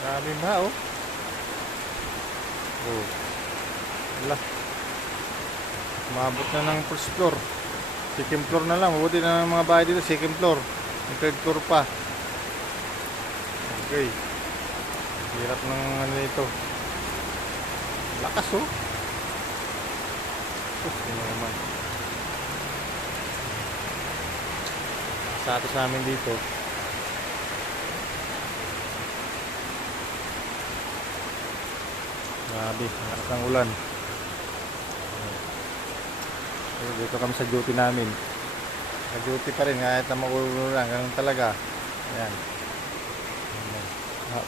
Grabe ba, oh. Oh, wala. Umabot na ng first floor. Second floor na lang. Mabuti na ng mga bahay dito. Second floor. Yung third floor pa. Okay. Hirap ng ano ito. Lakas, oh. Sino naman. Sa atin sa amin dito. Grabe. Lakas ng ulan. Dito kami sa duty namin. Sa duty pa rin kahit na mauulan lang. Ganun talaga. Ayan.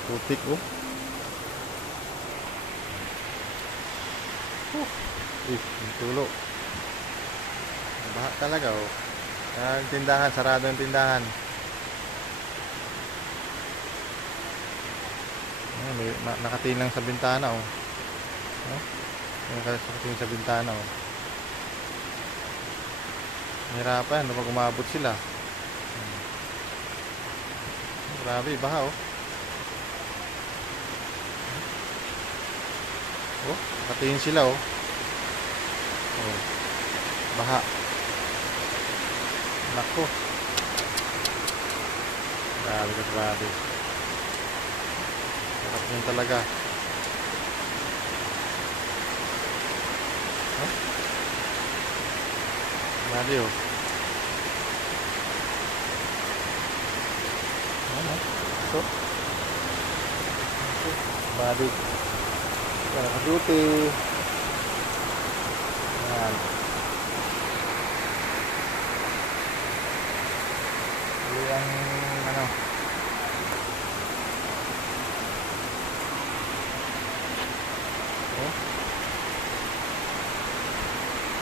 Putik, oh. Yung tulo. Baha talaga, oh. Ang tindahan, sarado yung tindahan. Ayan, nakatingin lang sa bintana, oh. Nakatingin sa bintana, oh. Nahirapan, pag umabot sila. Grabe, baha, oh. Oh, nakatingin sila, oh. Oh, baha. Nako. Grabe ka, grabe. Sarap yun talaga. Oh, grabe, oh. Ano? So, body. Naka-duty. Ayan. Ang